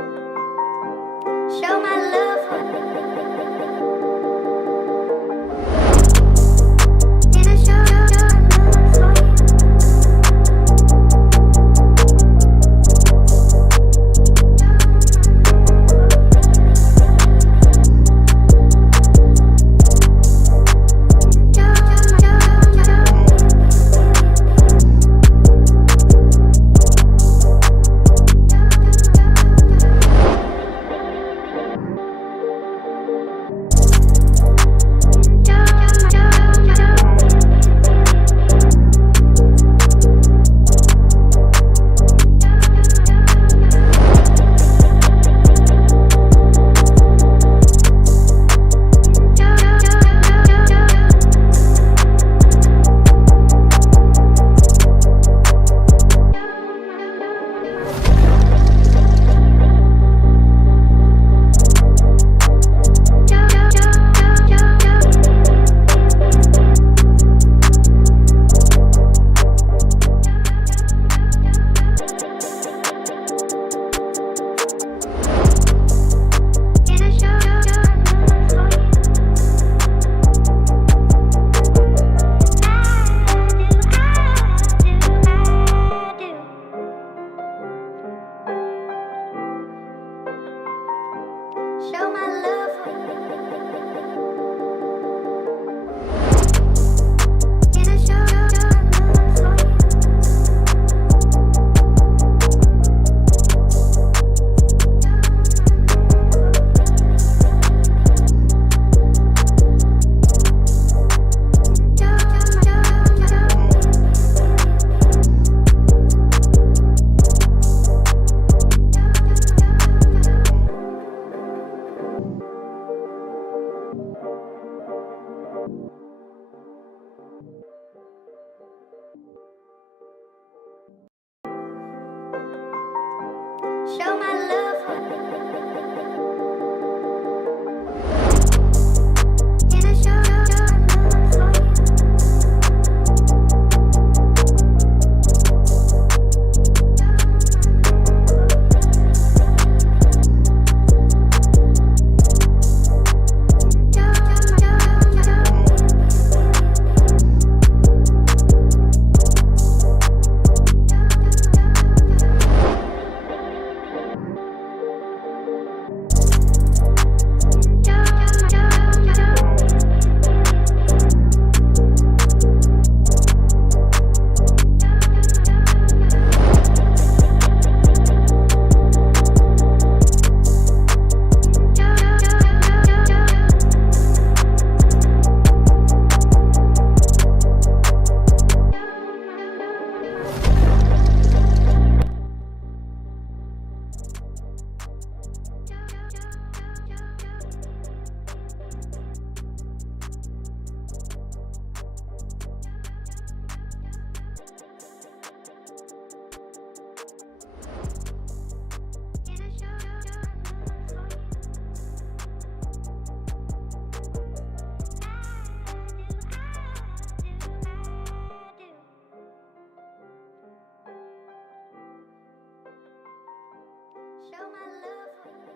Show my love. Can I show my love for you? Show my love for you. Can I show my love for you? Show my love for you. Can I show my love for you? Show my love for you.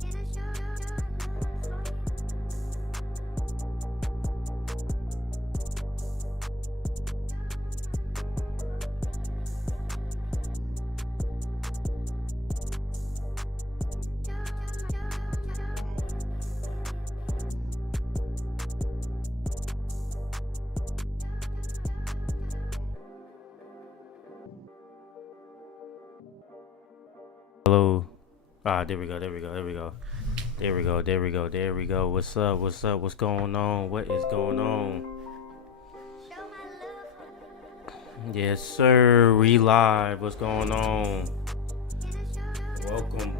Can I show my love for you? Hello. There we go. What's up? What's going on? What is going on? Show my love for you. Yes, sir. We live. What's going on? Can I show my Welcome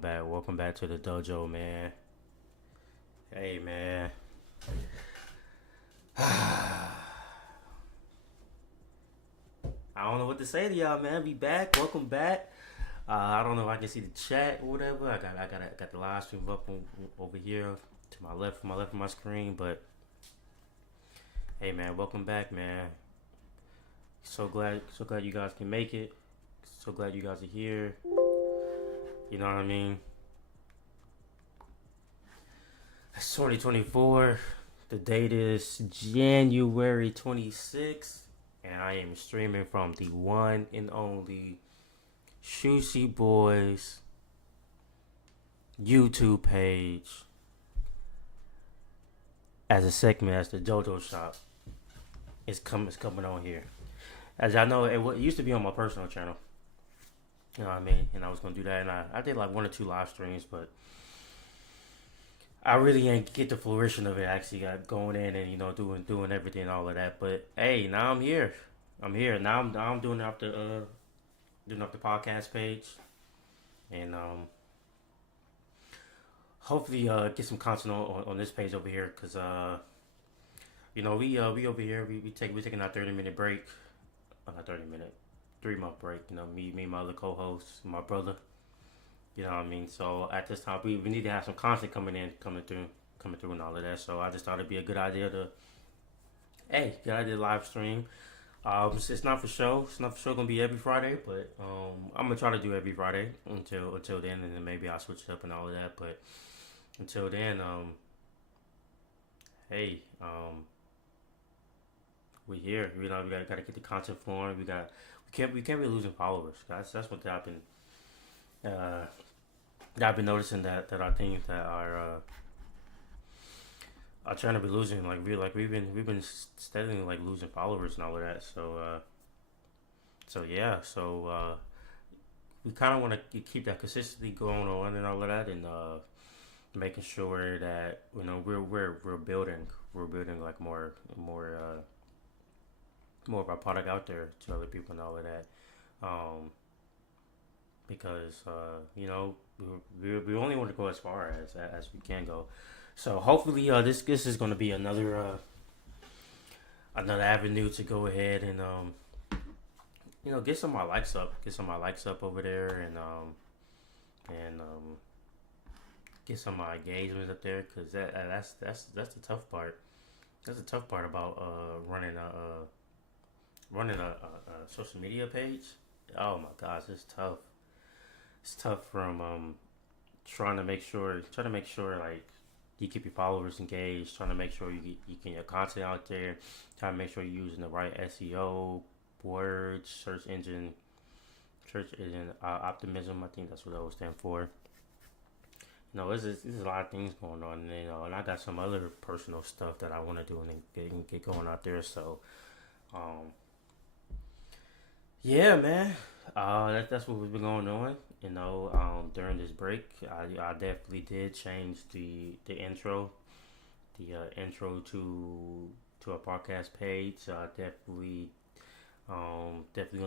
back. Welcome back to the dojo, man. Hey, man. I don't know what to say to y'all, man. We back. Welcome back. I don't know if I can see the chat or whatever. I got the live stream up over here to my left of my screen. But hey, man, welcome back, man. So glad you guys can make it. So glad you guys are here. You know what I mean? It's 2024. The date is January 26th, and I am streaming from the one and only Sushiii Boyz YouTube page as a segment as the Dojo shop. It's coming on here. As y'all know, it used to be on my personal channel. You know what I mean? And I was gonna do that, and I did like 1 or 2 live streams, but I really ain't get the fruition of it. Actually, got going in and doing everything, all of that. But hey, now I'm here. I'm here now. I'm doing it doing up the podcast page, and hopefully get some content on this page over here, cause we over here we taking our 30-minute break, not 30-minute, 3-month break. Me my other co-host, my brother. You know what I mean? So at this time, we need to have some content coming through and all of that. So I just thought it'd be a good idea to live stream. It's not for show. It's not for sure gonna be every Friday, but I'm gonna try to do every Friday until then, and then maybe I'll switch it up and all of that. But until then, hey, we here. We gotta get the content flowing. We can't be losing followers. That's what happened. I've been noticing that our things that are trying to be losing, we've been steadily losing followers and all of that. So we kind of want to keep that consistency going on and all of that, and making sure that we're building like more of our product out there to other people and all of that. Because we only want to go as far as we can go. So hopefully this is going to be another avenue to go ahead and get some of my likes up over there, and get some of my engagements up there, because that's the tough part. That's the tough part about running a social media page. Oh my gosh, it's tough. It's tough from trying to make sure like you keep your followers engaged, trying to make sure you get your content out there, trying to make sure you're using the right SEO words, search engine optimism. I think that's what that would stand for. There's a lot of things going on, and I got some other personal stuff that I want to do and get going out there. So, yeah, man. That's what we've been going on. During this break, I definitely did change the intro, intro to our podcast page. So I definitely going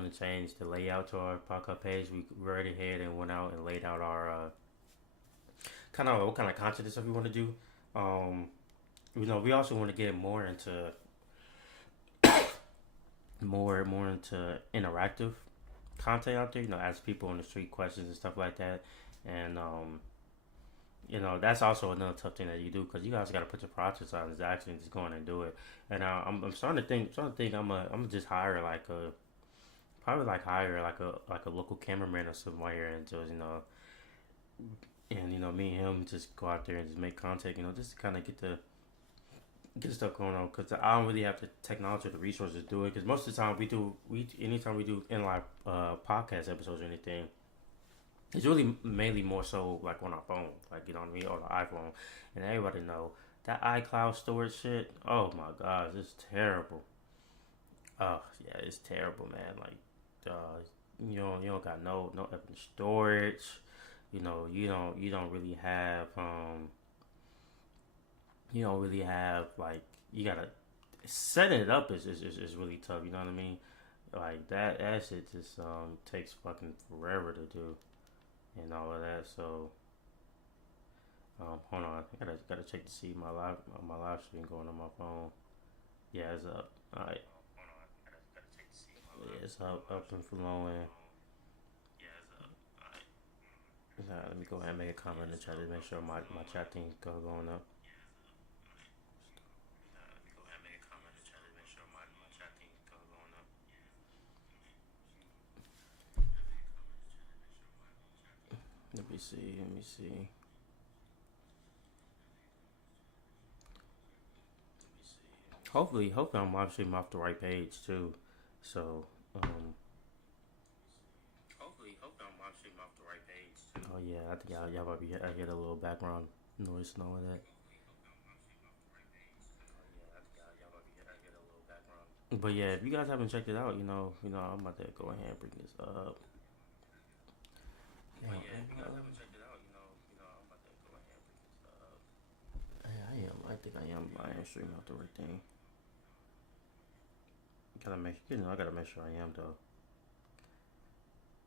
to change the layout to our podcast page. We right ahead and went out and laid out our what kind of content stuff we want to do. We also want to get more into interactive content out there, ask people on the street questions and stuff like that. And that's also another tough thing that you do, because you guys got to put your projects on is actually just going and do it. And I'm starting to think I'm gonna just hire a local cameraman or somewhere, and just me and him just go out there and just make content, just to kind of get stuff going on, because I don't really have the technology or the resources to do it, because most of the time anytime we do in live podcast episodes or anything, it's really mainly more so like on our phone, on the iPhone. And everybody know that iCloud storage shit, oh my gosh, it's terrible. Oh yeah, it's terrible, man. You don't got no open storage. You don't really have you gotta setting it up is really tough. You know what I mean? Like that shit just takes fucking forever to do and all of that. So hold on, I gotta check to see my live stream going on my phone. Yeah, it's up. All right. Yeah, it's up and flowing. Let me go ahead and make a comment in the chat to make sure my chat thing going up. see. Let me see. Hopefully, I'm live streaming off the right page too. So, hopefully, I'm live streaming off the right page too. Oh yeah, I think y'all might be. I get a little background noise and all of that. But yeah, if you guys haven't checked it out, I'm about to go ahead and bring this up. Yeah, if you guys haven't checked it out, I'm about to go ahead and bring this up. Yeah, I am. I think I am. I am streaming off the right thing. I gotta make sure I am though.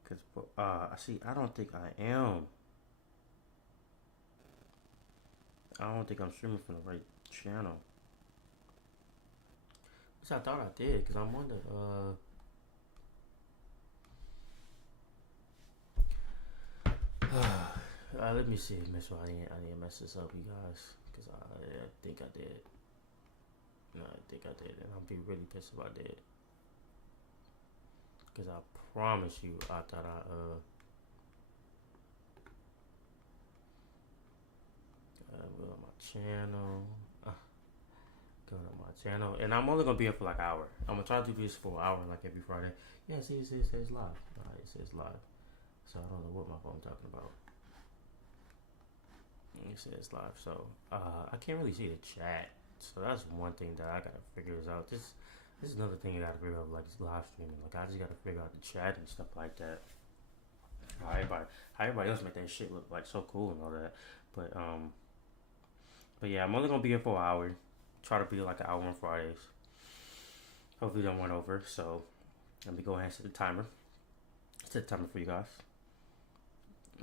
Cause, I see. I don't think I am. I don't think I'm streaming from the right channel. Which I thought I did, cause I'm on the. Let me see. Make sure I didn't mess this up, you guys, cause I think I did. No, I think I did, and I'll be really pissed if I did. Cause I promise you, I thought go to my channel. Go to my channel, and I'm only gonna be here for like an hour. I'm gonna try to do this for an hour, like every Friday. Yeah, see, it says live. Alright, it says live. So I don't know what my phone's talking about. It says live, so I can't really see the chat. So that's one thing that I gotta figure out. This is another thing I gotta figure out, like live streaming. Like I just gotta figure out the chat and stuff like that. How everybody else make that shit look like so cool and all that. But yeah, I'm only gonna be here for an hour. Try to be like an hour on Fridays. Hopefully don't run over. So let me go ahead and set the timer. Set the timer for you guys.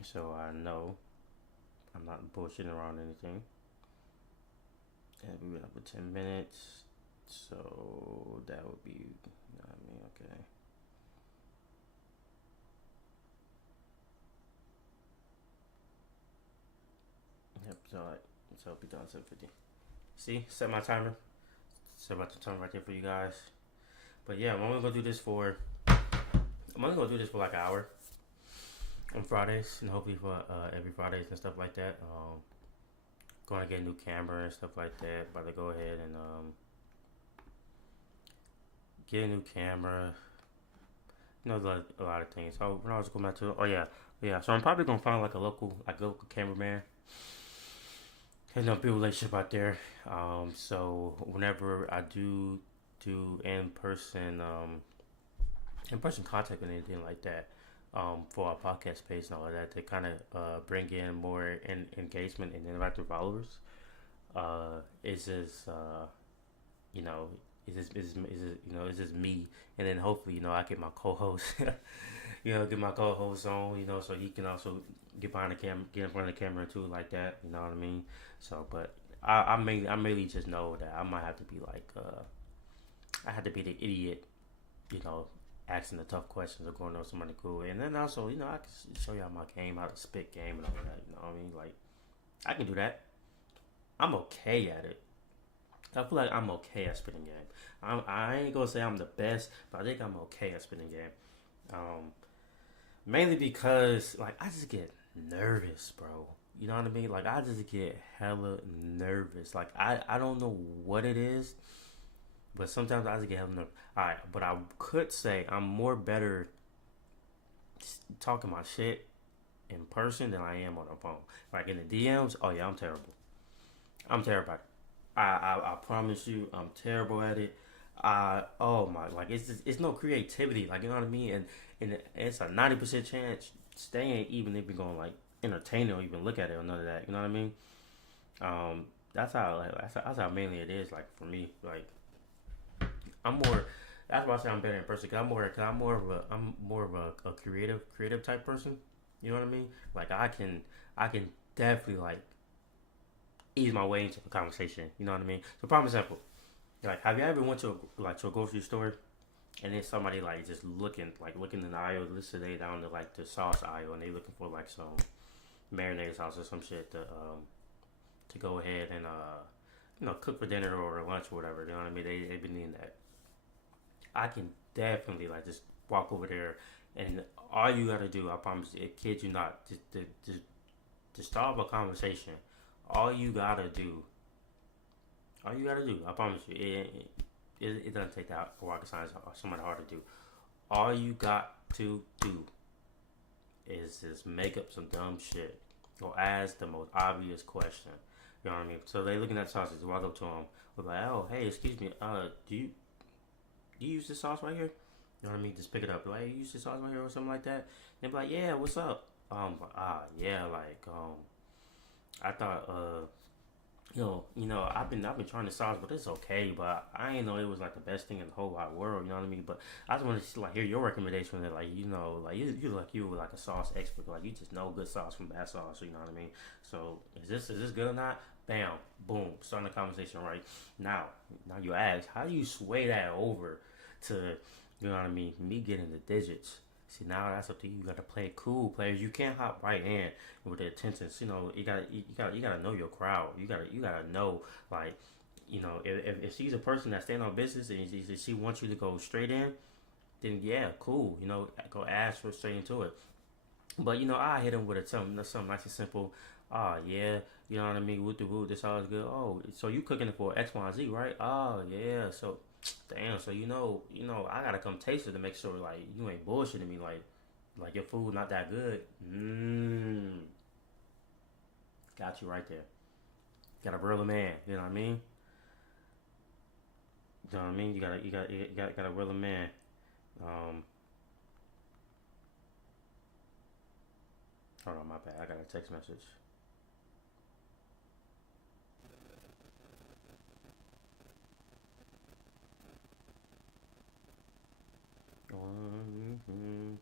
So I know I'm not bullshitting around anything. And we've been up for 10 minutes. So that would be, okay. Yep, so it'll be done at 7:50. See, set my timer. Set my timer right there for you guys. But yeah, I'm only gonna do this for like an hour on Fridays, and hopefully for every Fridays and stuff like that. Going to get a new camera and stuff like that. About to go ahead and get a new camera. A lot of things. So when I was going back to, so I'm probably gonna find like a local cameraman. And build a relationship out there. So whenever I do in-person contact and anything like that, for our podcast page and all of that, to kind of bring in more engagement and interactive followers, it's just it's just me, and then hopefully I get my co-host, get my co-host on, so he can also get behind the camera, get in front of the camera too, like that. You know what I mean? So, but I mainly just know that I might have to be like, I have to be the idiot, asking the tough questions or going on somebody cool, and then also, I can show y'all my game, how to spit game and all that. You know what I mean? Like, I can do that. I'm okay at it. I feel like I'm okay at spitting game. I ain't gonna say I'm the best, but I think I'm okay at spitting game. Mainly because like I just get nervous, bro. You know what I mean? Like I just get hella nervous. Like I don't know what it is, but sometimes I just get hella nervous. Alright, but I could say I'm more better talking my shit in person than I am on the phone. Like in the DMs, oh yeah, I'm terrible. I'm terrible at it. I promise you, I'm terrible at it. Like it's no creativity. Like you know what I mean, and it's a 90% chance they ain't even gonna like entertain it or even look at it or none of that. You know what I mean? That's how mainly it is. Like for me, like I'm more. That's why I say I'm better in person. Cause I'm more of a creative type person. You know what I mean? Like I can definitely like ease my way into the conversation. You know what I mean? So, prime example, like, have you ever went to a grocery store, and then somebody like just looking in the aisle, let's say they down to like the sauce aisle, and they looking for like some marinade sauce or some shit to go ahead and cook for dinner or lunch or whatever. You know what I mean? They've been needing that. I can definitely like just walk over there, and all you gotta do, I promise you, kid you not, just to start a conversation, all you gotta do, all you gotta do, I promise you, it doesn't take that rocket science or something hard to do. All you got to do is just make up some dumb shit or ask the most obvious question. You know what I mean? So they looking at sauces. Walk up to them. We're like, oh, hey, excuse me. Do you use this sauce right here? You know what I mean? Just pick it up. Like, hey, you use this sauce right here or something like that. They be like, yeah, what's up? Yeah, like, I thought, I've been trying this sauce, but it's okay. But I ain't know it was like the best thing in the whole wide world. You know what I mean? But I just want to like hear your recommendation. That like like you were like a sauce expert. Like you just know good sauce from bad sauce. You know what I mean? So is this good or not? Bam, boom, starting the conversation right now. Now you ask, how do you sway that over to, you know what I mean? Me getting the digits. See, now that's up to you. You got to play it cool, players. You can't hop right in with the intentions. You gotta know your crowd. You gotta know like, if she's a person that stand on business and she wants you to go straight in, then yeah, cool. Go ask her straight into it. But I hit him with something nice and simple. Oh yeah, you know what I mean. With the root, this all is good. Oh, so you cooking it for X, Y, and Z, right? Oh yeah. So, damn. So I gotta come taste it to make sure like you ain't bullshitting me. Like your food not that good. Got you right there. Got a real man. You know what I mean? You know what I mean? You got a real man. Um, Hold on, my bad. I got a text message. Mhm.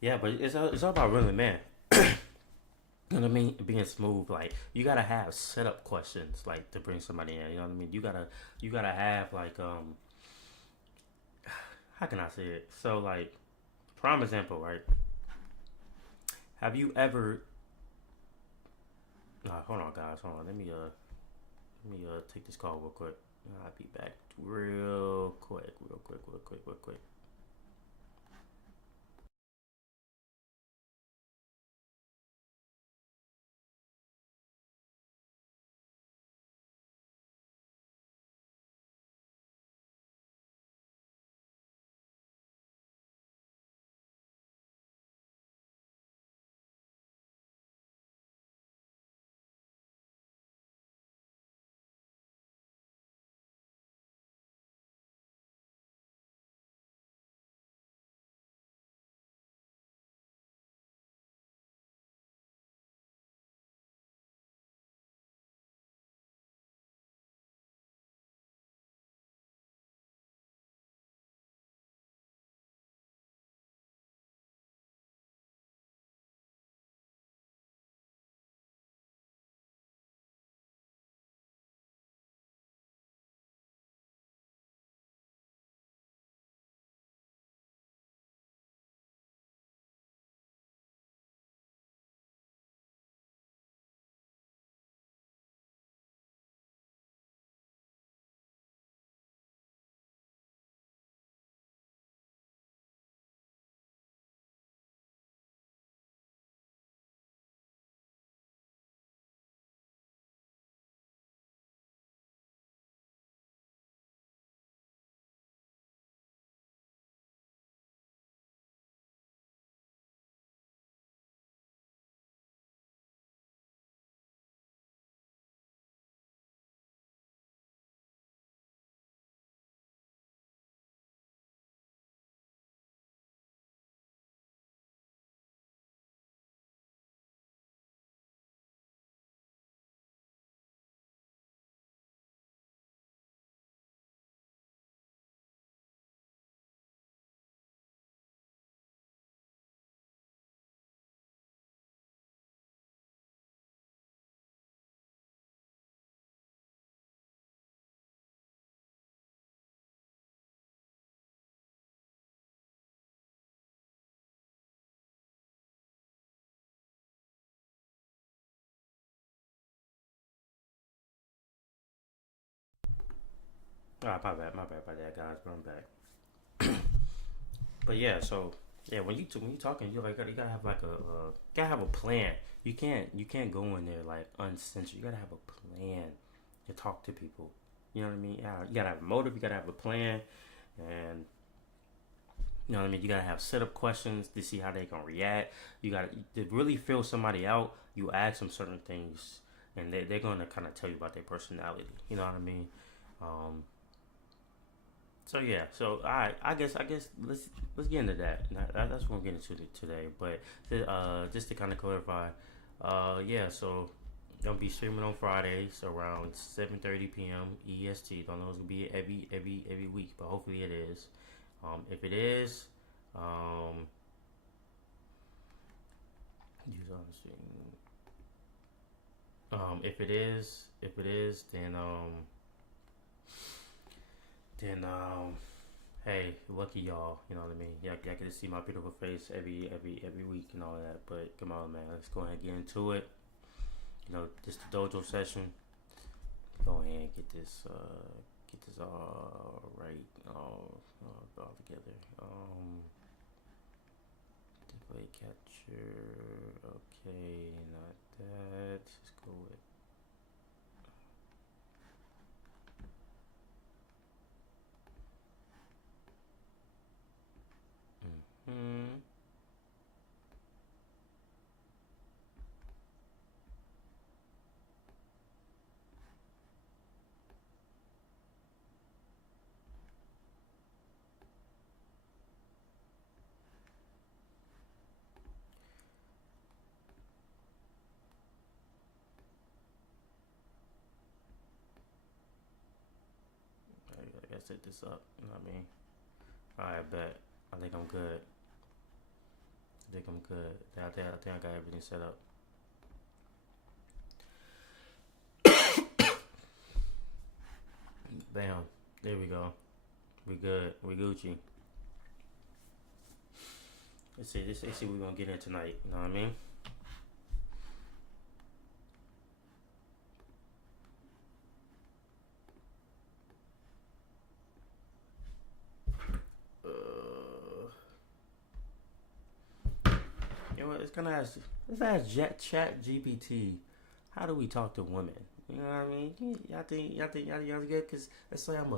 Yeah, but it's all about really man. You know what I mean? Being smooth, like you gotta have setup questions, like to bring somebody in. You know what I mean? You gotta have like how can I say it? So like, prime example, right? Have you ever? Hold on, guys. Hold on. Let me take this call real quick. I'll be back real quick, real quick, real quick, real quick. Ah, my bad about that, guys. But I'm back. But yeah, so yeah, when you talking, you gotta have like gotta have a plan. You can't go in there like uncensored. You gotta have a plan to talk to people. You know what I mean? You gotta have a motive. You gotta have a plan, and you know what I mean. You gotta have set up questions to see how they gonna react. You gotta to really feel somebody out. You ask them certain things, and they're gonna kind of tell you about their personality. You know what I mean? Um, So yeah, so I guess let's get into that. That's what I'm getting to today. But just to kind of clarify, yeah, so gonna be streaming on Fridays around 7:30 p.m. EST. Don't know if it's gonna be every week, but hopefully it is. If it is, um, use on stream. If it is, then hey, lucky y'all. You know what I mean? Y'all get to see my beautiful face every week and all that. But come on, man, let's go ahead and get into it. You know, just the dojo session. Go ahead and get this all right, all together. Display capture. Okay, not that. Let's go with. Hmm. I gotta set this up. You know what I mean? Alright, bet. I think I'm good. I think I got everything set up. Bam. There we go. We good. We Gucci. Let's see what we're gonna get in tonight. You know what I mean? You know what? Let's ask Chat GPT. How do we talk to women? You know what I mean? Y'all good? Cause let's say I'm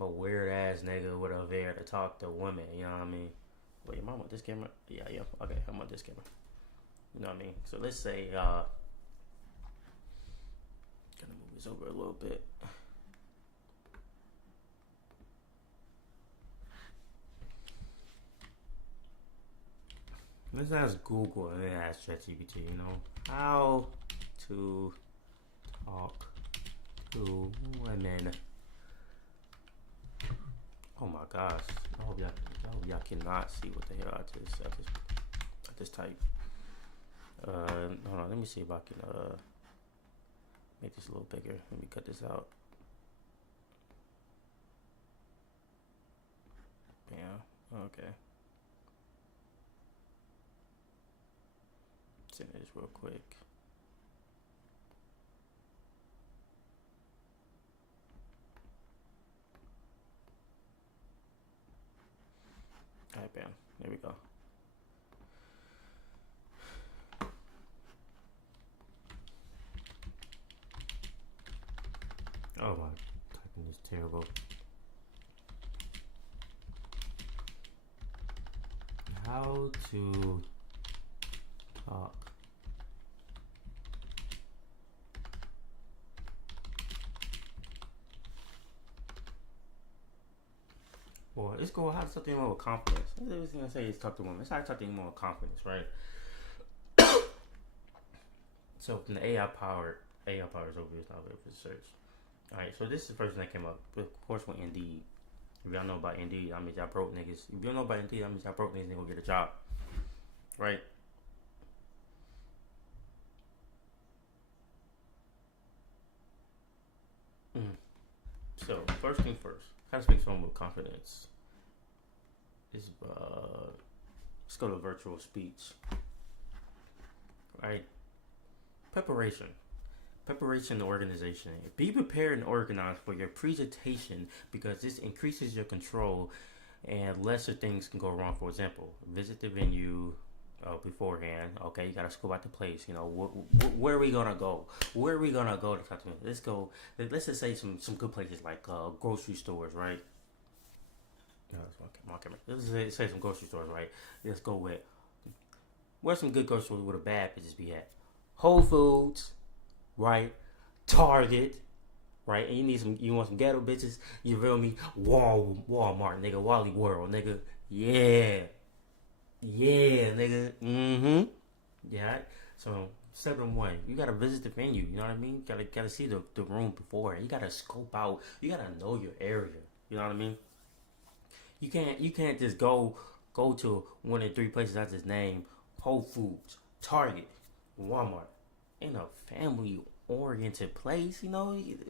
a weird ass nigga with a there to talk to women. You know what I mean? Wait, am I on this camera? Yeah. Okay, I'm on this camera. You know what I mean? So let's say gonna move this over a little bit. Let's ask Google and then ask ChatGPT. You know how to talk to women. Oh my gosh! I hope y'all cannot see what the hell I just type. Hold on. Let me see if I can make this a little bigger. Let me cut this out. Yeah. Okay. Send this real quick. Alright, bam. There we go. Oh my, typing is terrible. How to talk or let's go how to talk to them more with confidence. I was gonna say is talk to women. It's how to talk to them more with confidence, right? So from the AI powers over is not over for search. Alright, so this is the first thing that came up. Of course with Indeed. If y'all know about Indeed, I mean y'all broke niggas. If you don't know about Indeed, I mean y'all broke niggas ain't gonna get a job. Right? Mm. So first thing first, how to speak to someone with confidence is let's go to virtual speech. Right? Preparation. Preparation and organization. Be prepared and organized for your presentation because this increases your control and lesser things can go wrong. For example, visit the venue beforehand. Okay, you gotta scope out the place. You know, where are we gonna go? Where are we gonna go to talk to me? Let's go. Let's just say some good places like grocery stores, right? No, let's say some grocery stores, right? Let's go with where some good grocery stores with a bad bitches be at. Whole Foods, right? Target, right? And you want some ghetto bitches, you feel me? Walmart, nigga, Wally World, nigga. Yeah. Yeah, nigga. Mm-hmm. Yeah. So step number one, you gotta visit the venue, you know what I mean? Gotta see the room before. You gotta scope out, you gotta know your area. You know what I mean? You can't just go to one of the three places I just named, Whole Foods, Target, Walmart. In a family oriented place, you know, ain't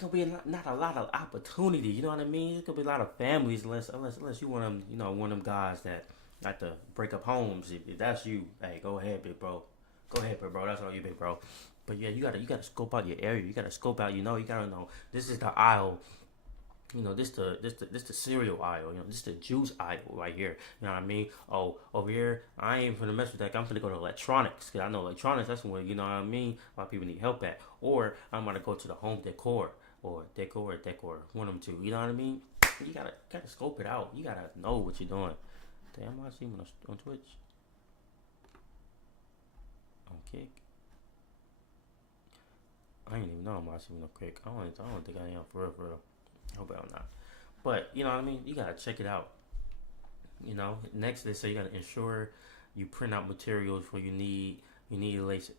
gonna be not a lot of opportunity. You know what I mean? It's gonna be a lot of families unless you want them, you know, one of them guys that like to break up homes. If that's you, hey, go ahead, big bro. Go ahead, big bro. That's all you, big bro. But yeah, you gotta scope out your area. You gotta scope out. You gotta know this is the aisle. You know, this the cereal aisle. You know, this the juice aisle right here. You know what I mean? Oh, over here, I ain't finna mess with that. I'm finna go to electronics because I know electronics. That's where you know what I mean. A lot of people need help at. Or I'm gonna go to the home decor or decor. One of them two. You know what I mean? You gotta scope it out. You gotta know what you're doing. Damn, I see him on Twitch. On Kick. I ain't even know I'm watching no Kick. I don't think I am for real, for real. I hope I'm not. But you know what I mean? You gotta check it out. You know, next they say you gotta ensure you print out materials for you need at least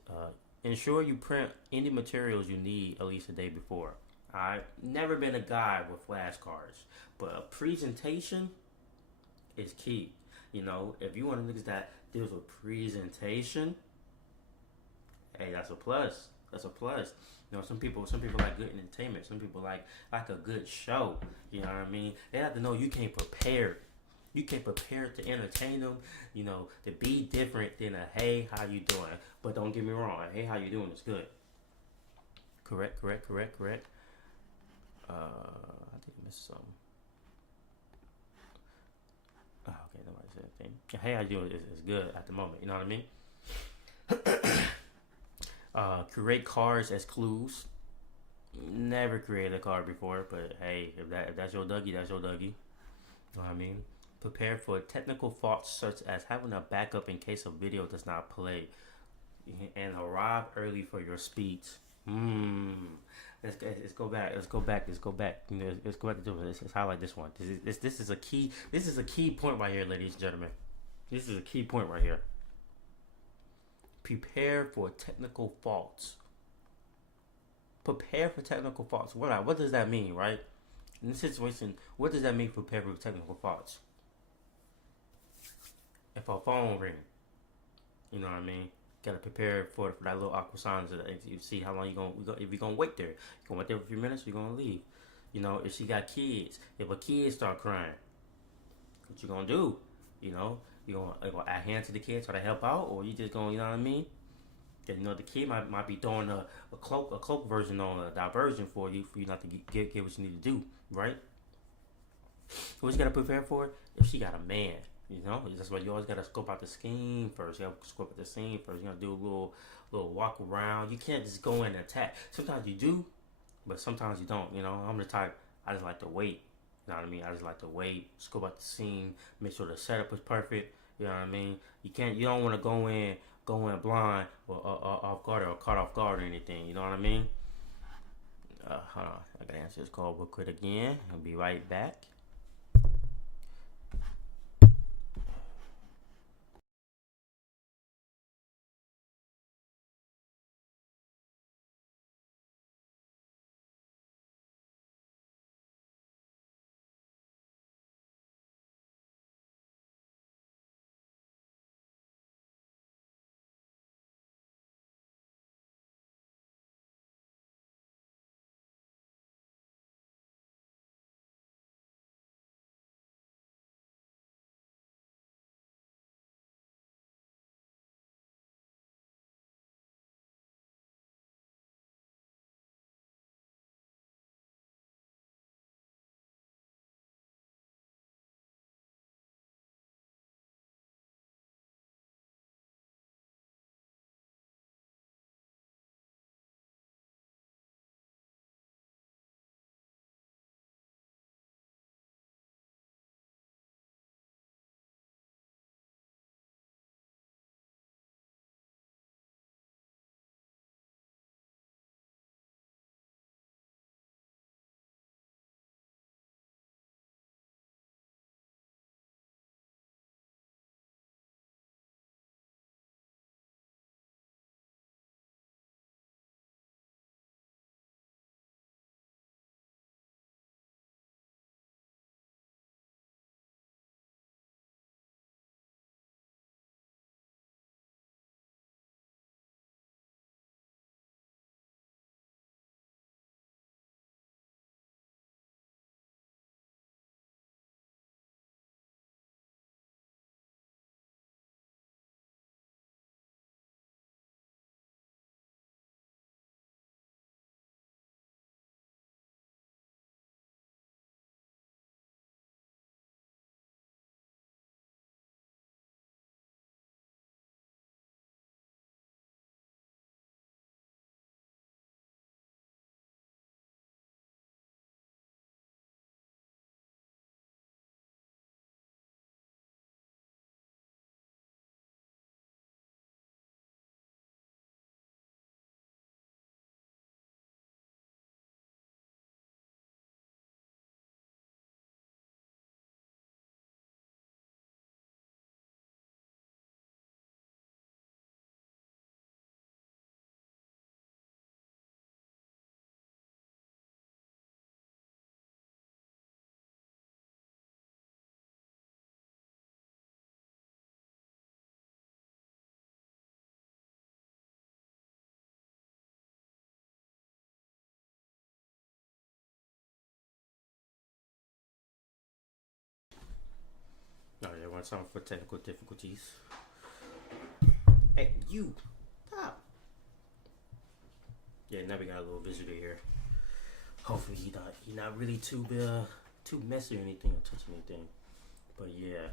ensure you print any materials you need at least a day before. I've never been a guy with flashcards, but a presentation is key. You know, if you want to niggas that deals with presentation, hey, that's a plus. That's a plus. You know, some people like good entertainment. Some people like a good show. You know what I mean? They have to know you can't prepare. You can't prepare to entertain them. You know, to be different than a hey, how you doing? But don't get me wrong, a, hey, how you doing is good. Correct. I think I missed some. Oh, okay, nobody said anything. Hey, how you doing is good at the moment. You know what I mean? Create cards as clues. Never created a card before, but hey, if that's your Dougie, that's your Dougie. You know what I mean? Prepare for technical faults such as having a backup in case a video does not play, and arrive early for your speech. Let's go back. You know, let's go back to this. Let's highlight this one. This is a key. This is a key point right here, ladies and gentlemen. This is a key point right here. Prepare for technical faults. Prepare for technical faults. What does that mean, right? In this situation, what does that mean? Prepare for technical faults. If a phone ring, you know what I mean. Gotta prepare for that little awkward silence. You see how long if you're gonna wait there. You gonna wait there for a few minutes. You're gonna leave. You know, if she got kids, if a kid start crying, what you gonna do? You know, you gonna add hand to the kid, try to help out, or you just gonna, you know what I mean? Cause you know the kid might be throwing a cloak version on a diversion for you not to get what you need to do, right? What you gotta prepare for? If she got a man, you know, that's why you always gotta scope out the scheme first. You gotta scope out the scene first. You gotta do a little walk around. You can't just go in and attack. Sometimes you do, but sometimes you don't. You know, I'm the type, I just like to wait. You know what I mean? I just like to wait, scope out the scene, make sure the setup is perfect. You know what I mean? You don't want to go in blind or off guard or caught off guard or anything. You know what I mean? Hold on, I gotta answer this call real quick again. I'll be right back. time for technical difficulties. Hey, you, stop. Yeah, now we got a little visitor here. Hopefully he not really too messy or anything or touch anything. But yeah.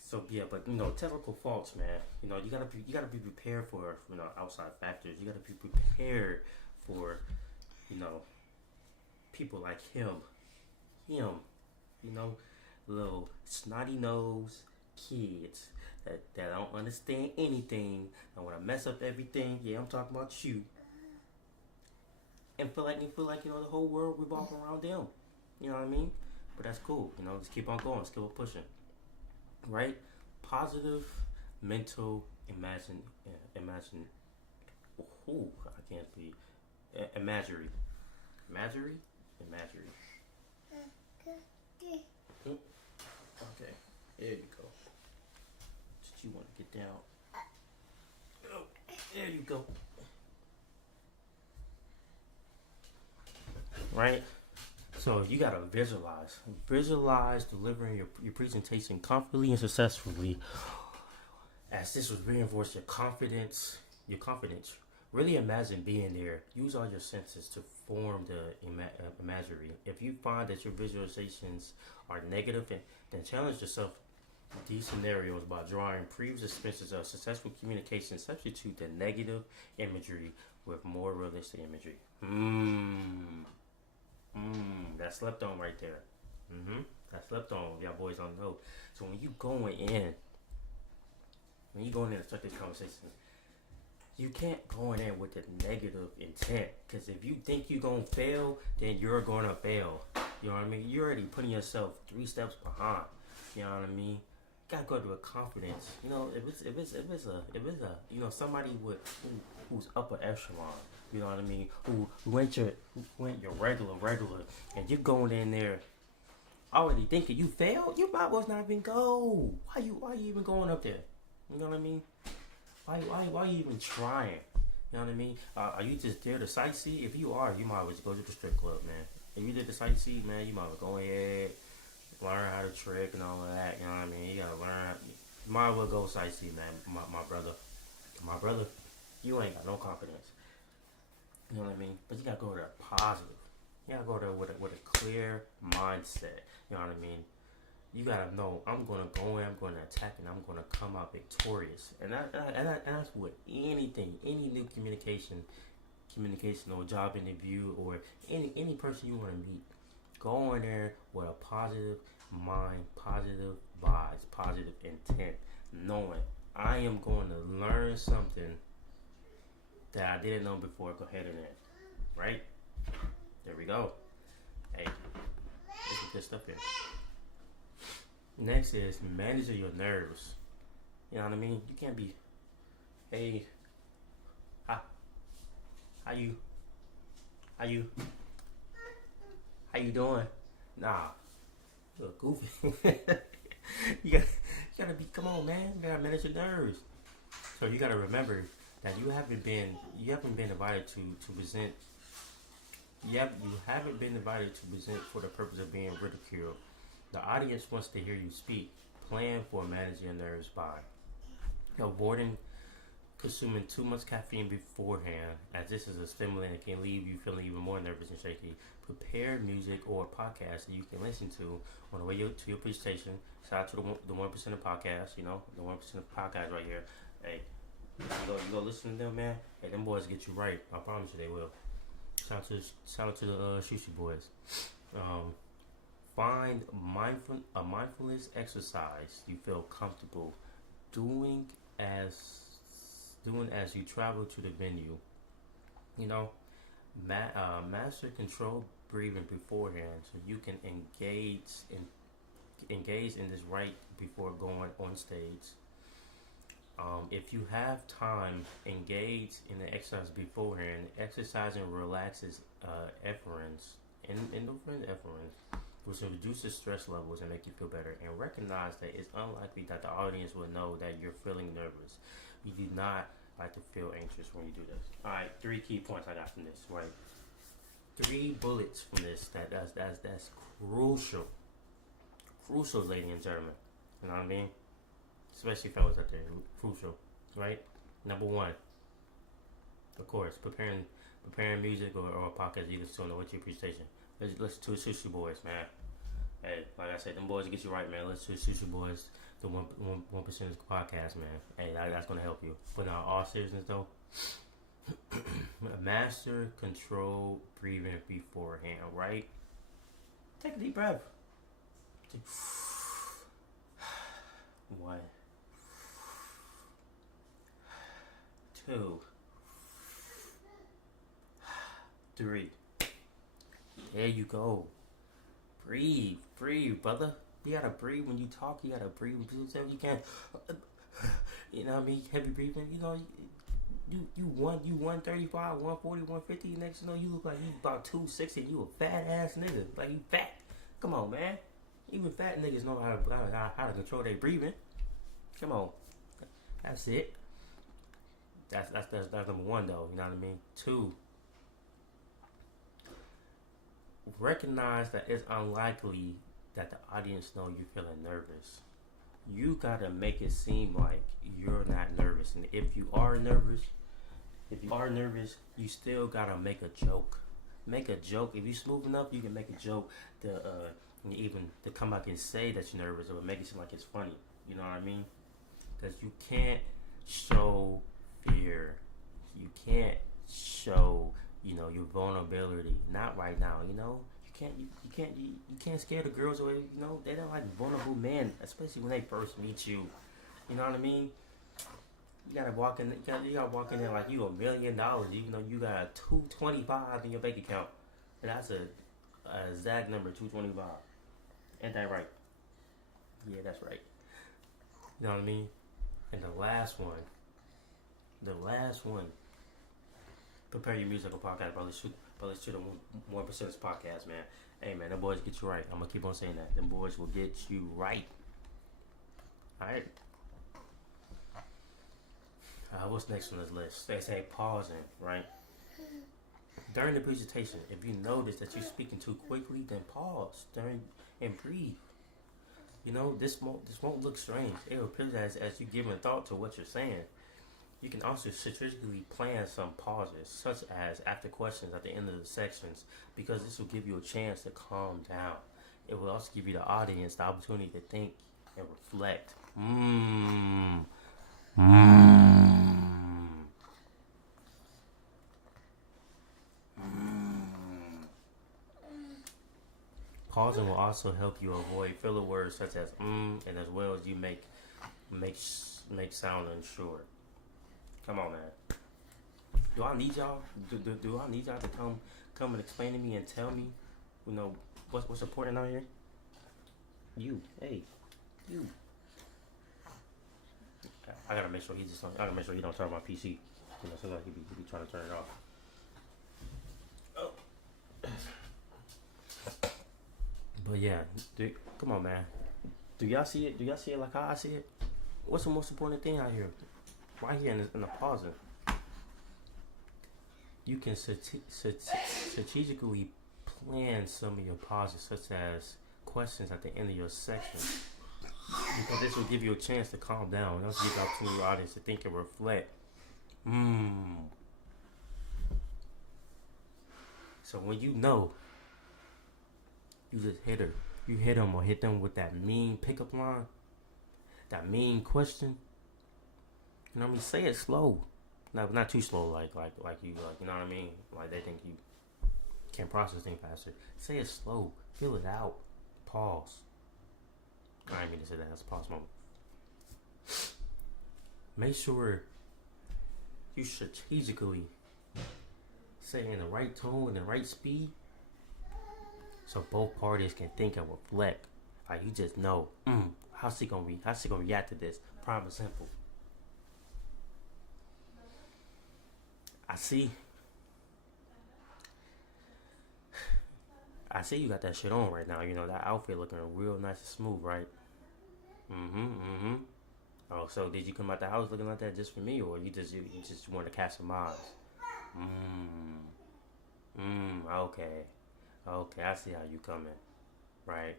So yeah, but technical faults, man. You gotta be prepared for outside factors. You gotta be prepared for you know people like him, you know, little snotty nose kids that don't understand anything and want to mess up everything. Yeah, I'm talking about you. And feel like the whole world revolves around them. You know what I mean? But that's cool. Just keep on going, just keep on pushing. Right? Positive mental imagine. Ooh, I can't speak. Imagery. Imagery. Okay, there you go. Did you want to get down? Oh, there you go. Right? So you gotta visualize delivering your presentation confidently and successfully, as this would reinforce your confidence. Really imagine being there. Use all your senses to form the imagery. If you find that your visualizations are negative, then challenge yourself these scenarios by drawing previous experiences of successful communication. Substitute the negative imagery with more realistic imagery. That's slept on right there. That's slept on. Y'all boys don't know. So when you going in and start this conversation, you can't go in there with a negative intent. Because if you think you're going to fail, then you're going to fail. You know what I mean? You're already putting yourself 3 steps behind. You know what I mean? You gotta go to a confidence. If it's a somebody who's upper echelon. You know what I mean? Who ain't your regular, and you're going in there already thinking you failed. You might well not even go. Why you even going up there? You know what I mean? Why you even trying? You know what I mean? Are you just there to sightsee? If you are, you might as well just go to the strip club, man. If you did the sightsee, man, you might as well go ahead, learn how to trick and all of that. You know what I mean? You gotta learn. You might as well go sightsee, man. My brother, you ain't got no confidence. You know what I mean? But you gotta go there positive. You gotta go there with a clear mindset. You know what I mean? You gotta know I'm gonna go in, I'm gonna attack, and I'm gonna come out victorious. And that's with anything, any new communication or job interview or any person you want to meet. Go in there with a positive mind, positive vibes, positive intent, knowing I am going to learn something that I didn't know before. Go ahead and right. There we go. Hey, there's some good stuff here. Next is managing your nerves. You know what I mean? You can't be, hey, how you doing? Nah, you look goofy. you gotta be. Come on, man. You gotta manage your nerves. So you gotta remember that you haven't been invited to present. You haven't been invited to present for the purpose of being ridiculed. The audience wants to hear you speak. Plan for managing your nerves by avoiding consuming too much caffeine beforehand, as this is a stimulant that can leave you feeling even more nervous and shaky. Prepare music or podcast that you can listen to on the way to your presentation. Shout out to the 1% of podcasts, the 1% of podcasts right here. Hey, you go listen to them, man. Hey, them boys get you right. I promise you they will. Shout out to the Sushiii Boyz. Find a mindfulness exercise you feel comfortable doing as you travel to the venue. Master control breathing beforehand so you can engage in this right before going on stage. If you have time, engage in the exercise beforehand. Exercising relaxes endorphin efferents, which reduces stress levels and make you feel better. And recognize that it's unlikely that the audience will know that you're feeling nervous. You do not like to feel anxious when you do this. All right, 3 key points I got from this. Right, 3 bullets from this. That's crucial. crucial, ladies and gentlemen. You know what I mean? Especially fellas out there, crucial, right? Number one, of course, preparing music or a podcast you listen to on the your appreciation. Let's listen to Sushiii Boyz, man. Hey, like I said, them boys get you right, man. Let's do Sushiii Boyz, the one percent podcast, man. Hey, that's gonna help you. But in all seriousness, though, master control breathing beforehand, right? Take a deep breath. One, two, three. There you go. Breathe, brother. You gotta breathe when you talk. You gotta breathe when people say you can't. You know what I mean? Heavy breathing. You know, you 135, 140, 150. Next, you know, you look like you about 260. You a fat ass nigga. Like you fat. Come on, man. Even fat niggas know how to control their breathing. Come on. That's it. That's number one though. You know what I mean? Two. Recognize that it's unlikely that the audience know you're feeling nervous. You gotta make it seem like you're not nervous, and if you are nervous, you still gotta make a joke. Make a joke. If you're smooth enough, you can make a joke to come back and say that you're nervous, or make it seem like it's funny. You know what I mean? Because you can't show fear. You can't show your vulnerability. Not right now. You can't scare the girls away. They don't like vulnerable men, especially when they first meet you. You know what I mean? You gotta walk in. You gotta walk in there like you $1 million, even though you got $225 in your bank account. And that's a exact number, 225. Ain't that right? Yeah, that's right. You know what I mean? And the last one. Prepare your musical podcast, bro. Let's shoot a 1% podcast, man. Hey, man, them boys get you right. I'm gonna keep on saying that. Them boys will get you right. All right. What's next on this list? They say pausing, right? During the presentation, if you notice that you're speaking too quickly, then pause and breathe. This won't look strange. It will appear as you giving thought to what you're saying. You can also strategically plan some pauses, such as after questions at the end of the sections, because this will give you a chance to calm down. It will also give you the audience the opportunity to think and reflect. Pausing will also help you avoid filler words such as and as well as you make sound unsure. Come on, man. Do I need y'all? Do I need y'all to come and explain to me and tell me, what's important out here? You. I gotta make sure he don't turn on my PC. So like he be trying to turn it off. Oh. But yeah, come on, man. Do y'all see it? Do y'all see it like how I see it? What's the most important thing out here? Right here in the pausing. You can strategically plan some of your pauses, such as questions at the end of your section. Because this will give you a chance to calm down. It'll give the opportunity to your audience to think and reflect. So when you just hit her. You hit them or hit them with that mean pickup line, that mean question. You know what I mean? Say it slow. No, not too slow, like you you know what I mean? Like they think you can't process things faster. Say it slow. Feel it out. Pause. I didn't mean to say that. That's a pause moment. Make sure you strategically say in the right tone and the right speed, so both parties can think and reflect. Like you just know, how's she gonna react to this? Prime and simple. I see you got that shit on right now. That outfit looking real nice and smooth, right? Oh, so did you come out the house looking like that just for me, or you just want to catch some eyes? Okay, I see how you coming, right?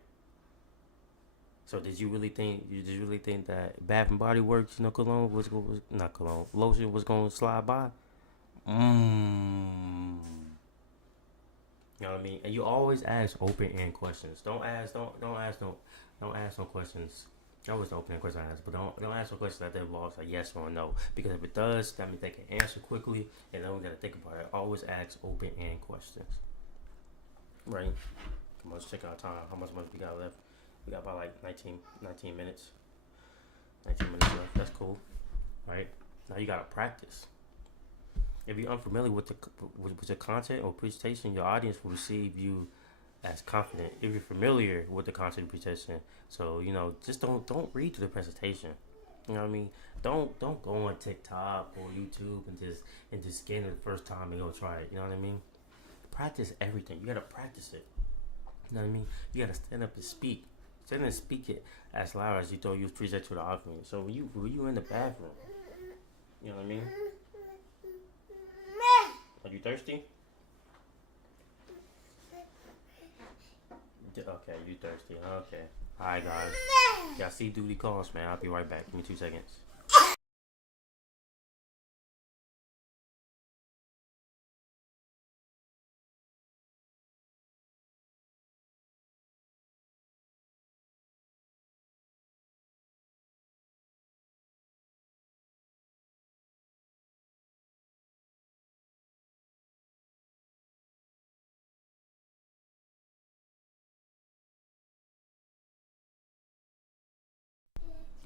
So did you really think? You did you really think that Bath and Body Works, cologne was not cologne, lotion was gonna slide by? Mmm. You know what I mean? And you always ask open end questions. Don't ask no questions. That was the open end question I asked, but don't ask no questions that involves a yes or a no. Because if it does, that means they can answer quickly, and then we gotta think about it. Always ask open end questions. Right? Come on, let's check our time. How much we got left? We got about like 19 minutes. 19 minutes left. That's cool. Right? Now you gotta practice. If you're unfamiliar with the content or presentation, your audience will receive you as confident. If you're familiar with the content and presentation, so just don't read through the presentation. You know what I mean? Don't go on TikTok or YouTube and just scan it the first time and go try it. You know what I mean? Practice everything. You gotta practice it. You know what I mean? You gotta stand up and speak. Stand and speak it as loud as you thought you was present to the audience. So when you in the bathroom, you know what I mean? Are you thirsty? Okay, you thirsty. Okay. Alright, guys. Y'all see duty calls, man. I'll be right back. Give me 2 seconds.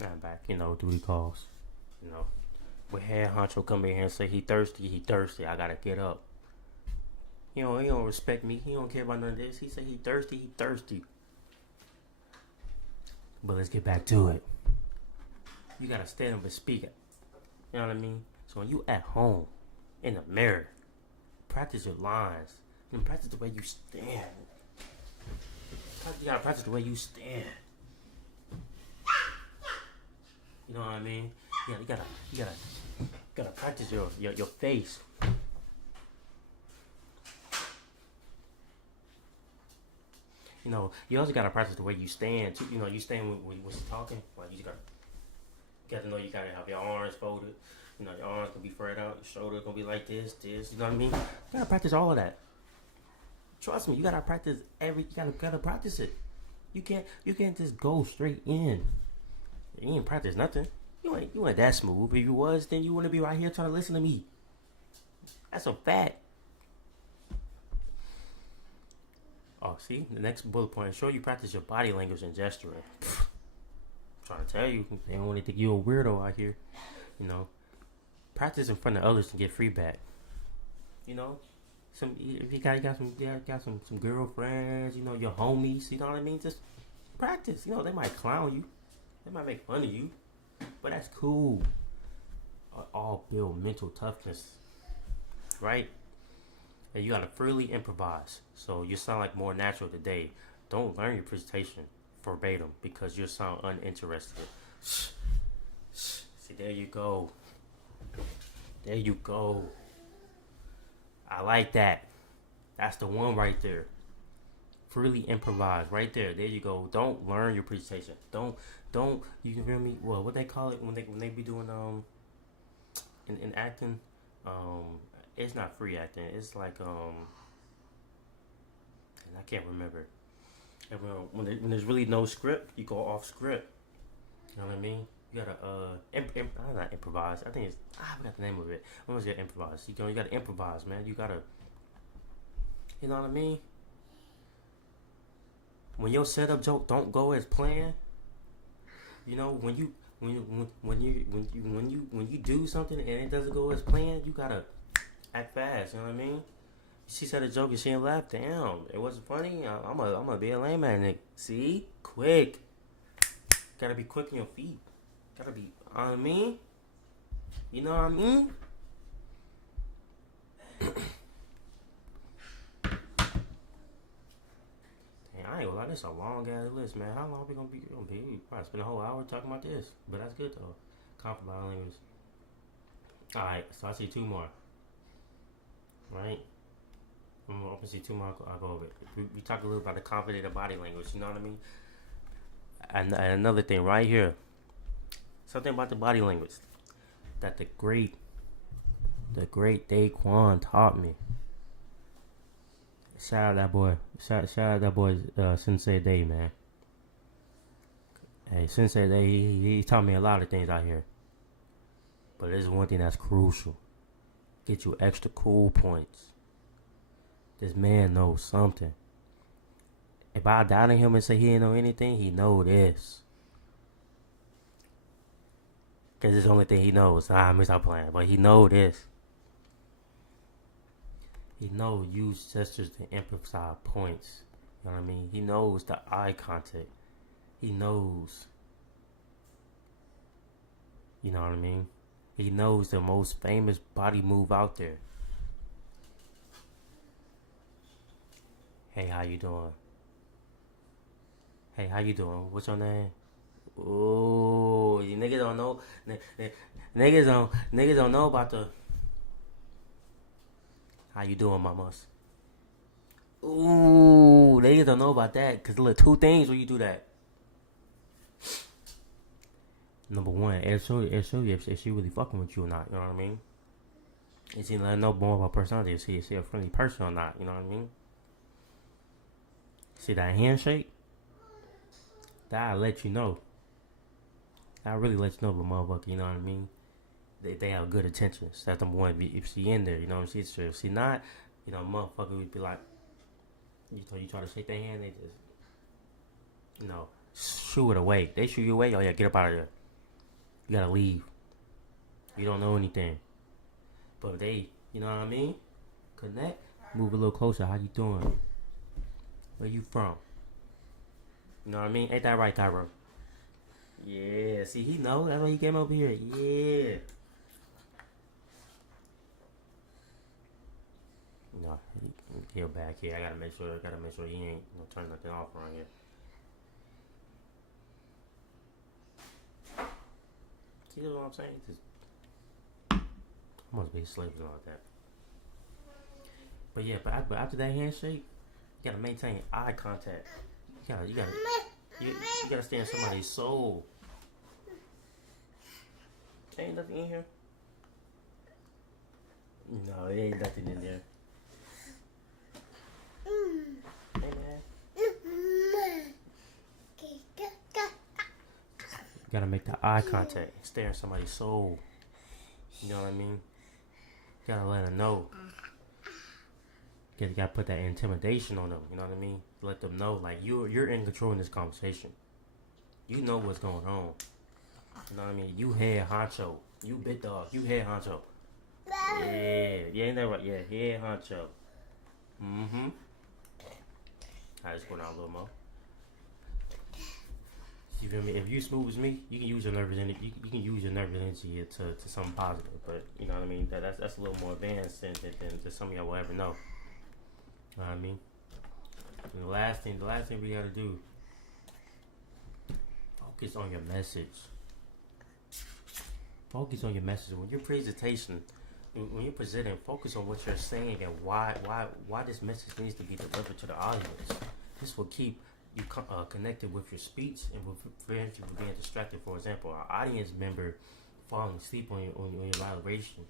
I'm back. Duty calls. You know, when head honcho come in here and say he thirsty. I gotta get up. He don't respect me. He don't care about none of this. He say he thirsty. But let's get back to it. You gotta stand up and speak it. You know what I mean? So when you at home, in the mirror, practice your lines. And practice the way you stand. You gotta practice the way you stand. You know what I mean? Yeah, you gotta practice your face. You also gotta practice the way you stand too. You stand when you're talking. Like you gotta know you gotta have your arms folded. Your arms gonna be spread out. Your shoulder gonna be like this. You know what I mean? You gotta practice all of that. Trust me, you gotta practice you gotta practice it. You can't just go straight in. You ain't practice nothing. You ain't that smooth. If you was, then you wouldn't be right here trying to listen to me. That's a fact. Oh, see? The next bullet point. Show you practice your body language and gesturing. I'm trying to tell you. They don't want to think you a weirdo out here. Practice in front of others to get feedback. If you got some girlfriends, your homies, you know what I mean? Just practice. They might clown you. They might make fun of you. But that's cool. All build mental toughness. Right? And you gotta freely improvise. So you sound like more natural today. Don't learn your presentation verbatim because you'll sound uninterested. See, there you go. There you go. I like that. That's the one right there. Freely improvise right there. There you go. Don't learn your presentation. Don't you can feel me? Well, what they call it when they be doing in acting, it's not free acting. It's like and I can't remember. When there's really no script, you go off script. You know what I mean? You gotta not improvise. I think I forgot the name of it. When was it improvise? You gotta improvise, man. You gotta, you know what I mean? When your setup joke don't go as planned, when you do something and it doesn't go as planned, you gotta act fast. You know what I mean? She said a joke and she didn't laugh. Damn, it wasn't funny. I'm gonna be a lame at it. See, quick. Gotta be quick on your feet. Gotta be. You know what I mean? You know what I mean? I ain't gonna lie, this is a long ass list, man. How long we gonna be? We probably spend a whole hour talking about this, but that's good though. Confident body language. All right, so I see 2 more. Right? I'm gonna see 2 more. I'll go over it. We talk a little about the confident body language. You know what I mean? And another thing right here, something about the body language that the great Daquan taught me. Shout out that boy. Shout out that boy, Sensei Day, man. Hey, Sensei Day, he taught me a lot of things out here. But there's one thing that's crucial. Get you extra cool points. This man knows something. If I doubt him and say he didn't know anything, he know this. Cause it's the only thing he knows. I'm gonna stop playing, but he know this. He knows use gestures to emphasize points. You know what I mean? He knows the eye contact. He knows. You know what I mean? He knows the most famous body move out there. Hey, how you doing? Hey, how you doing? What's your name? Ooh, you niggas don't know. Niggas don't know about the. How you doing, mamas? Ooh, niggas don't know about that. Cause look, two things when you do that. Number one, it'll show you if she really fucking with you or not. You know what I mean? It's either let know more about personality. Is she a friendly person or not? You know what I mean? See that handshake? That'll let you know. That'll really let you know, but motherfucker, you know what I mean? They have good intentions. That's number one. If she in there, you know what I'm saying? If she not, you know, motherfucker would be like, you try to shake their hand, they just, you know, shoo it away. They shoo you away. Oh yeah, get up out of there. You gotta leave. You don't know anything. But they, you know what I mean? Connect. Move a little closer. How you doing? Where you from? You know what I mean? Ain't that right, Cairo? Yeah. See, he know. That's why he came over here. Yeah. No, he'll back here. I gotta make sure he ain't turn nothing off around here. See what I'm saying? Just, I must be a slave and all that. But yeah, but after that handshake, you gotta maintain eye contact. You gotta stay in somebody's soul. Ain't nothing in here. No, it ain't nothing in there. Hey man. You gotta make the eye contact. Stare in somebody's soul. You know what I mean? You gotta let them know. You gotta put that intimidation on them. You know what I mean? Let them know, like, you're in control in this conversation. You know what's going on. You know what I mean? You head honcho. You big dog. You head honcho. Yeah, ain't that right? Yeah, head honcho. Mm-hmm. I just go down a little more. You feel me? If you smooth as me, you can use your nervous energy. You can use your nervous energy to something positive. But you know what I mean? That's a little more advanced than some of y'all will ever know. You know what I mean? And the last thing we gotta do, focus on your message. Focus on your message. When your presentation, when you're presenting, focus on what you're saying and why this message needs to be delivered to the audience. This will keep you connected with your speech and will prevent you from being distracted. For example, an audience member falling asleep on your elaboration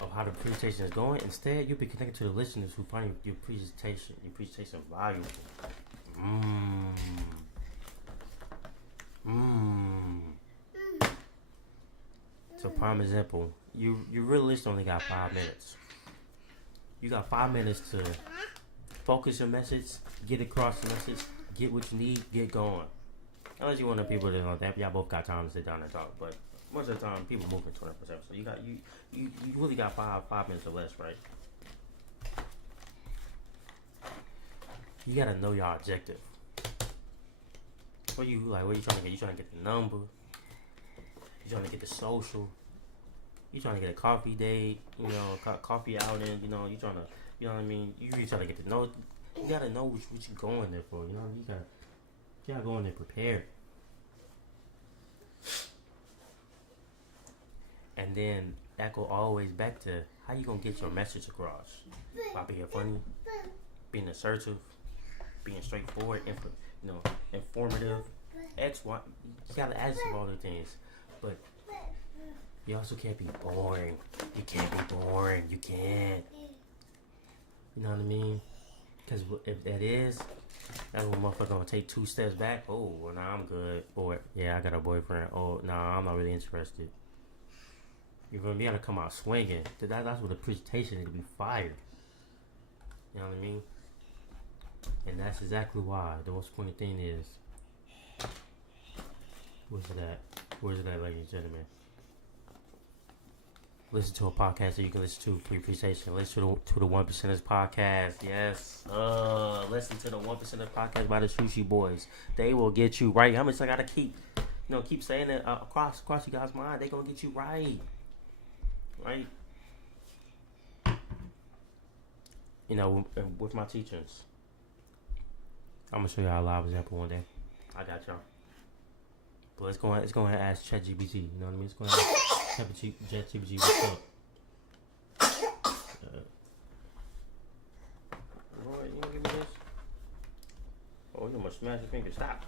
of how the presentation is going. Instead, you'll be connected to the listeners who find your presentation valuable. So, prime example, you realistically only got 5 minutes. You got 5 minutes to focus your message, get across the message, get what you need, get going. Unless you want the people to know that y'all both got time to sit down and talk, but most of the time people moving 20%. So you really got 5 minutes or less, right? You gotta know your objective. What you trying to get? You trying to get the number? You trying to get the social? You trying to get a coffee date? You know, coffee outing? You know, you trying to, you know what I mean? You really trying to get to know. You gotta know what you going there for. You know, you gotta go in there prepared. And then that go always back to how you gonna get your message across. By being funny, being assertive, being straightforward, informative. X, Y. You gotta ask them all the things, but you also can't be boring. You can't be boring. You can't. You know what I mean? Because if that is, that little motherfucker gonna take 2 steps back. Oh, well, nah, I'm good. Or yeah, I got a boyfriend. Oh, nah, I'm not really interested. You're gonna be able to come out swinging. That's what the presentation is to be fired. You know what I mean? And that's exactly why the most important thing is. Where's it at? Where's it at, ladies and gentlemen? Listen to a podcast that you can listen to for your presentation. Listen to the 1%ers podcast. Yes. Listen to the 1%ers podcast by the Sushiii Boyz. They will get you right. How much I gotta keep saying it across you guys' mind. They gonna get you right. Right? You know, with my teachers. I'm gonna show y'all a live example one day. I got y'all. But let's go ahead and ask ChatGPT. You know what I mean? Let's go ahead and ask ChatGPT what's up. Roy, you gonna give me this? Oh, you gonna smash your finger. Stop.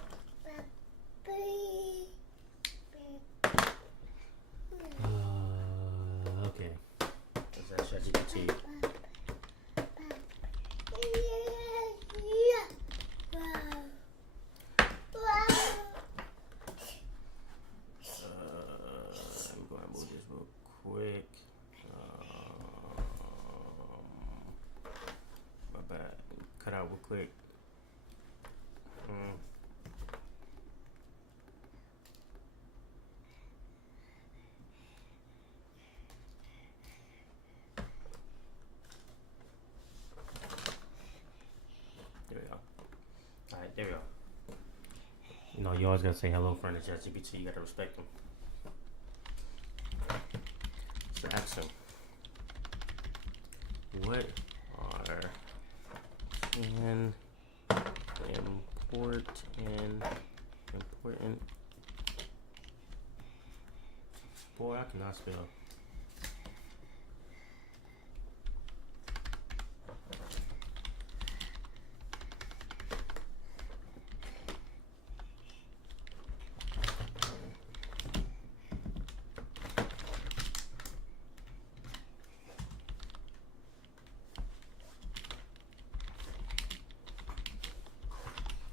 Okay. Let's ask ChatGPT. Quick. My bad. Cut out real quick. There we go. Alright, there we go. You know, you always gotta say hello, friend to ChatGPT. You gotta respect them. So ask him, what are 10 important boy, I cannot spell.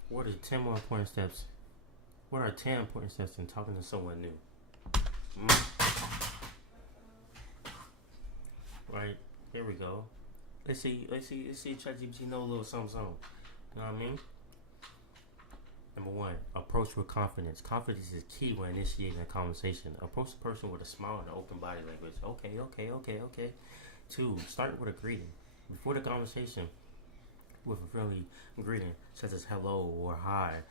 What are 10 more important steps? What are 10 important steps in talking to someone new? Right, here we go. Let's see ChatGPT know a little something. You know what I mean? Number 1, approach with confidence. Confidence is key when initiating a conversation. Approach the person with a smile and open body language. Okay. 2, start with a greeting. Before the conversation, with a friendly greeting, such as hello or hi.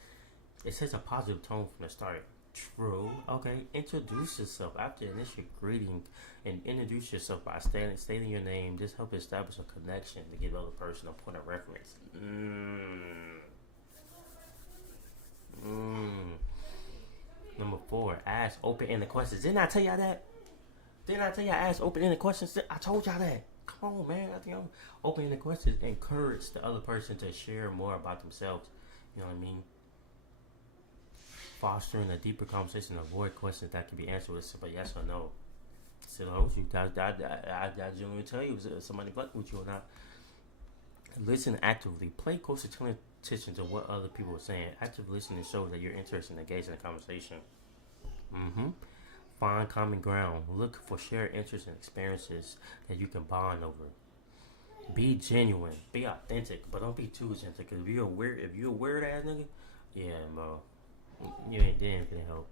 It sets a positive tone from the start. True. Okay. Introduce yourself after initial greeting, and introduce yourself by stating your name. This helps establish a connection to give the other person a point of reference. Number 4, ask open-ended questions. Didn't I tell y'all that? Didn't I tell y'all ask open-ended questions? I told y'all that. Come on, man. I think I'm opening the questions. Encourage the other person to share more about themselves. You know what I mean? Fostering a deeper conversation. Avoid questions that can be answered with a simple yes or no. So I genuinely tell you if somebody fucking with you or not. Listen actively. Play close attention to what other people are saying. Active listening shows that you're interested and engaged in the conversation. Find common ground. Look for shared interests and experiences that you can bond over. Be genuine. Be authentic, but don't be too authentic. Cause if you're a weird ass nigga, yeah, bro, you ain't gonna help.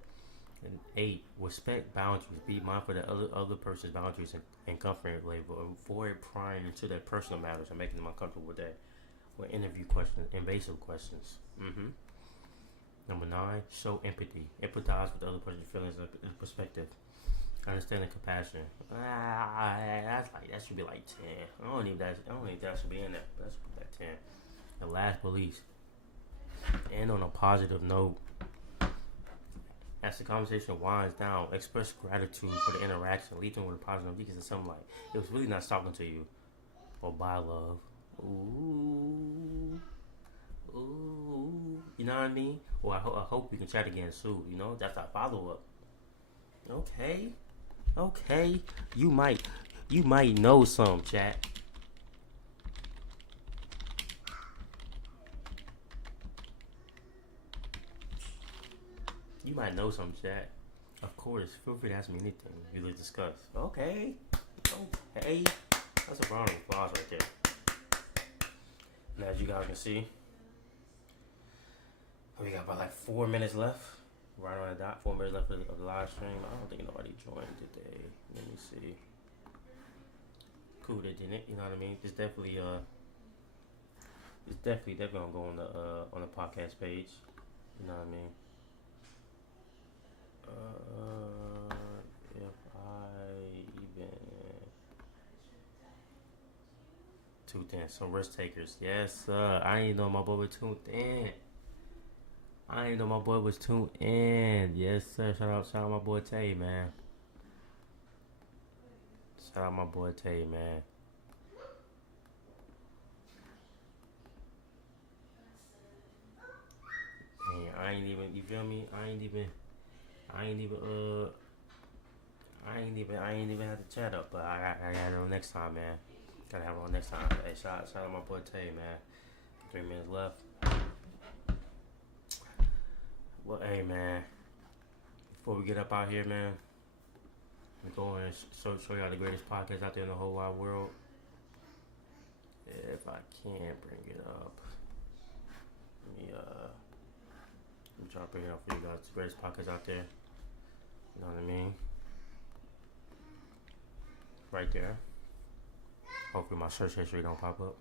And 8, respect boundaries. Be mindful of the other person's boundaries and comfort level. Avoid prying into their personal matters and making them uncomfortable with that. With interview questions, invasive questions. Number 9, show empathy. Empathize with the other person's feelings and perspective. Understand and compassion. That should be like 10. I don't think that should be in there. That should be like 10. And last but least, end on a positive note. As the conversation winds down, express gratitude for the interaction. Leave them with a positive note because it's something like, it was really nice talking to you. Or bye, love. Ooh. You You know what I mean? Or I hope we can chat again soon. You know, that's our follow up. Okay, okay. You might know some, chat. You might know some, chat. Of course, feel free to ask me anything we would discuss. Okay, okay. That's a round of applause right there. And as you guys can see, we got about like 4 minutes left. Right on the dot. 4 minutes left of the live stream. I don't think nobody joined today. Let me see. Cool, they didn't. You know what I mean? It's definitely gonna go on the podcast page. You know what I mean? If I even tuned in, some risk takers. Yes, sir. I didn't know my boy was tuned in. Yes, sir. Shout out my boy Tay, man. Shout out my boy Tay, man. Man, I ain't even. You feel me? I ain't even had to chat up, but I got it on next time, man. Gotta have it on next time. Hey, shout out my boy Tay, man. 3 minutes left. Well, hey, man. Before we get up out here, man, we go and show y'all the greatest podcast out there in the whole wide world. If I can't bring it up, let me try to bring it up for you guys. The greatest podcast out there. You know what I mean? Right there. Hopefully my search history don't pop up.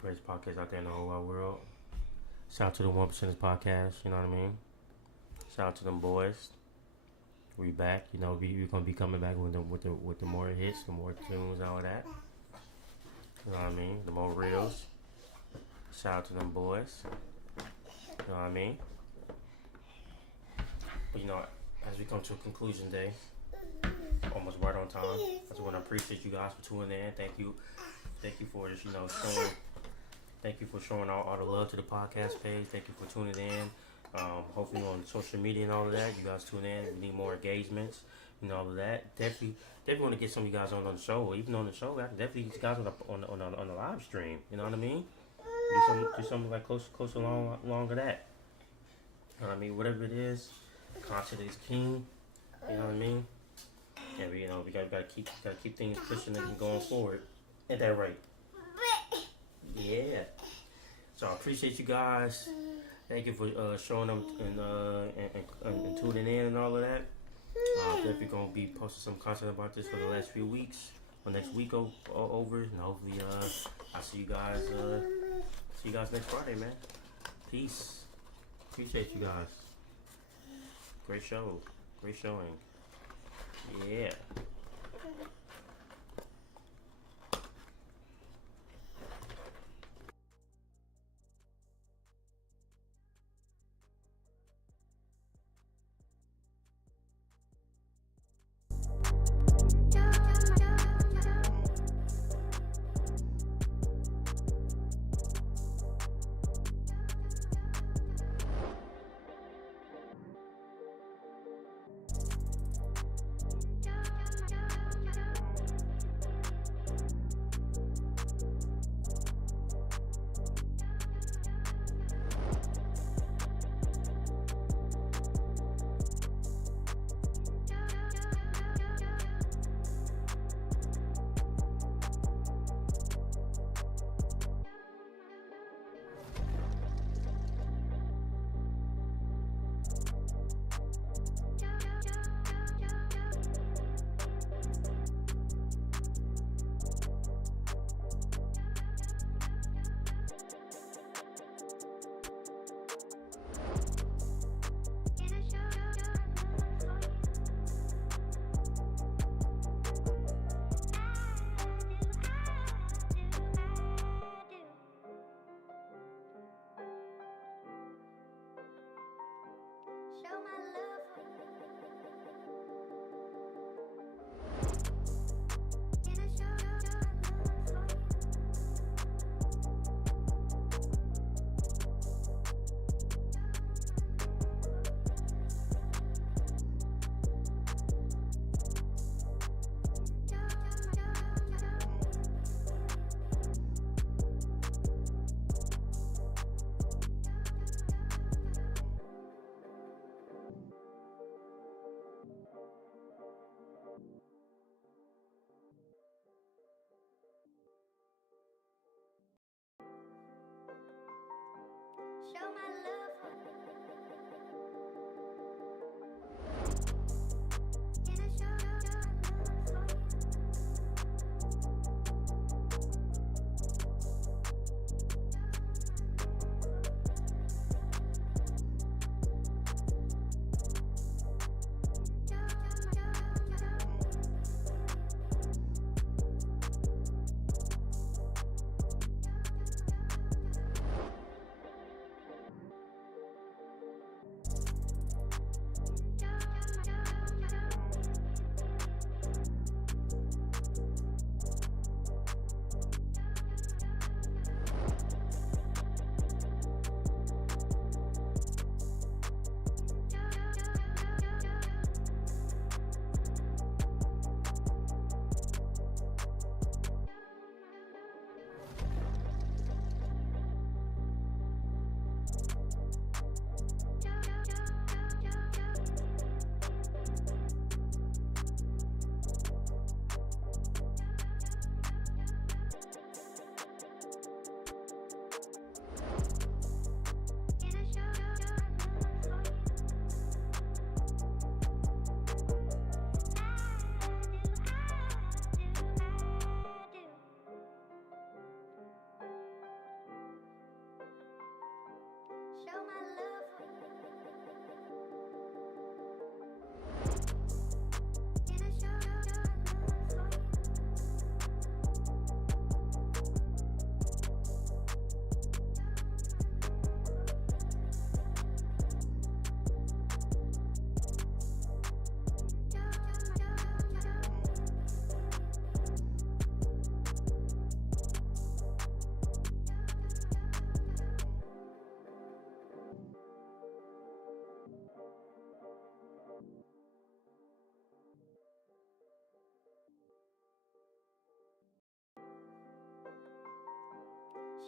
Greatest podcast out there in the whole wide world. Shout out to the 1% podcast, you know what I mean? Shout out to them boys. We back, you know, we gonna be coming back with the more hits, the more tunes, all of that. You know what I mean? The more reels. Shout out to them boys. You know what I mean? But you know, as we come to a conclusion day, almost right on time. I just want to appreciate you guys for tuning in. Thank you for just showing. Thank you for showing all the love to the podcast page. Thank you for tuning in. Hopefully on social media and all of that, you guys tune in. We need more engagements, all of that. Definitely want to get some of you guys on the show. Or even on the show, I can definitely get you guys on the live stream. You know what I mean? Do something like close along to that. You know what I mean? Whatever it is, content is king. You know what I mean? And we gotta keep things pushing and going forward at that rate. Yeah. So I appreciate you guys. Thank you for showing up and tuning in and all of that. Definitely gonna be posting some content about this for the last few weeks, or next week over, and hopefully I'll see you guys next Friday, man. Peace. Appreciate you guys. Great show. Great showing. Yeah.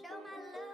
Show my love.